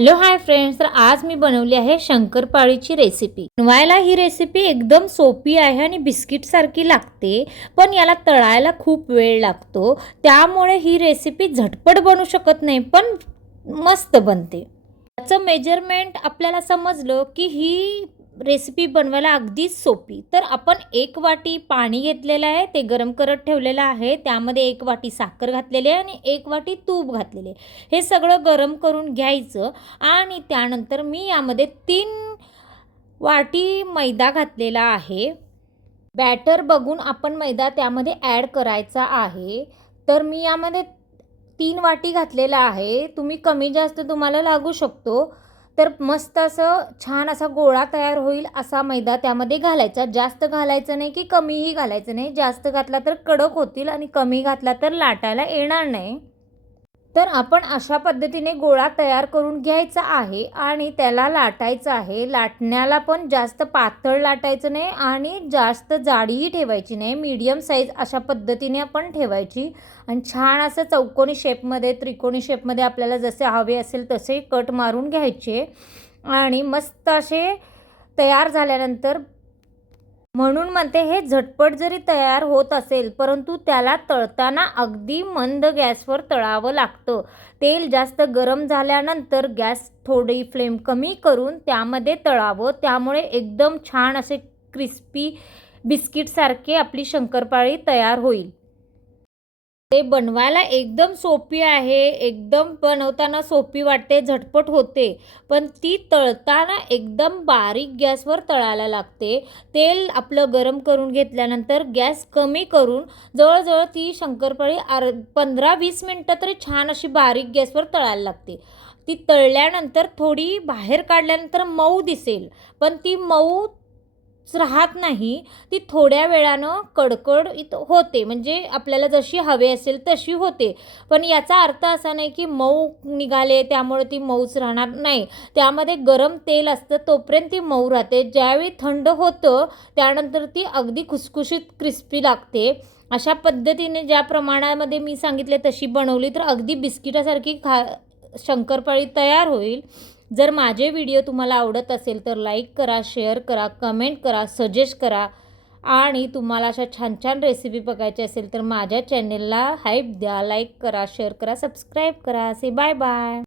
Hello hi friends, तर आज मी बनवली आहे शंकरपाळीची रेसिपी। बनवायला ही रेसिपी एकदम सोपी आहे आणि बिस्किट सारखी लागते, पण याला तळायला खूप वेळ लागतो। त्यामुळे ही रेसिपी झटपट बनू शकत नाही, पण मस्त बनते। याचं मेजरमेंट आपल्याला समजलं की ही रेसिपी बनवायला अगदीच सोपी। तर आपण 1 वाटी पाणी घेतलेलं आहे, ते गरम करत ठेवलेलं आहे। त्यामध्ये 1 वाटी साखर घातलेली आहे आणि 1 वाटी तूप घातलेले। हे सगळं गरम करून घ्यायचं आणि त्यानंतर मी यामध्ये 3 वाटी मैदा घातलेला आहे। बॅटर बघून आपण मैदा त्यामध्ये ॲड करायचा आहे। तर मी यामध्ये 3 वाटी घातलेला आहे। तुम्ही कमी जास्त तुम्हाला लागू शकतो। तर मस्त असं छान असा गोळा तयार होईल असा मैदा त्यामध्ये घालायचा। जास्त घालायचं नाही की कमीही घालायचं नाही। जास्त घातला तर कडक होतील आणि कमी घातला तर लाटायला येणार नाही। तर आपण अशा पद्धतीने गोळा तयार करून घ्यायचा आहे आणि त्याला लाटायचं आहे। लाटण्याला पण जास्त पातळ लाटायचं नाही आणि जास्त जाडीही ठेवायची नाही। मीडियम साईज अशा पद्धतीने आपण ठेवायची आणि छान असं चौकोनी शेपमध्ये, त्रिकोणी शेपमध्ये आपल्याला जसे हवे असेल तसे कट मारून घ्यायचे आणि मस्त असे तयार झाल्यानंतर म्हणून म्हणते हे झटपट जरी तयार होत असेल, परंतु त्याला तळताना अगदी मंद गॅसवर तळावं लागतं। तेल जास्त गरम झाल्यानंतर गॅस थोडी फ्लेम कमी करून त्यामध्ये तळावं। त्यामुळे एकदम छान असे क्रिस्पी बिस्किटसारखे आपली शंकरपाळी तयार होईल। ते बनवायला एकदम सोपी आहे, एकदम बनवताना सोपी वाटते, झटपट होते, पण ती तळताना एकदम बारीक गॅसवर तळायला लागते। तेल आपलं गरम करून घेतल्यानंतर गॅस कमी करून जवळजवळ ती शंकरपाळी 15-20 मिनटं तरी छान अशी बारीक गॅसवर तळायला लागते। ती तळल्यानंतर थोडी बाहेर काढल्यानंतर मऊ दिसेल, पण ती मऊ राहत नाही। ती थोड्या वेळानं कडकडीत होते, म्हणजे आपल्याला जशी हवी असेल तशी होते। पण याचा अर्थ असा नाही की मऊ निघाले त्यामुळे ती मऊच राहणार नाही। त्यामध्ये गरम तेल असतं तोपर्यंत ती मऊ राहते। ज्यावेळी थंड होतं त्यानंतर ती अगदी खुसखुशीत क्रिस्पी लागते। अशा पद्धतीने ज्या प्रमाणामध्ये मी सांगितले तशी बनवली तर अगदी बिस्किटासारखी शंकरपाळी तयार होईल। जर माझे व्हिडिओ तुम्हाला आवडत असेल तर लाईक करा, शेअर करा, कमेंट करा, सजेस्ट करा आणि तुम्हाला अशा छान छान रेसिपी बघायची असेल तर माझ्या चॅनेलला हाईप द्या, लाईक करा, शेअर करा, सबस्क्राईब करा। से बाय बाय।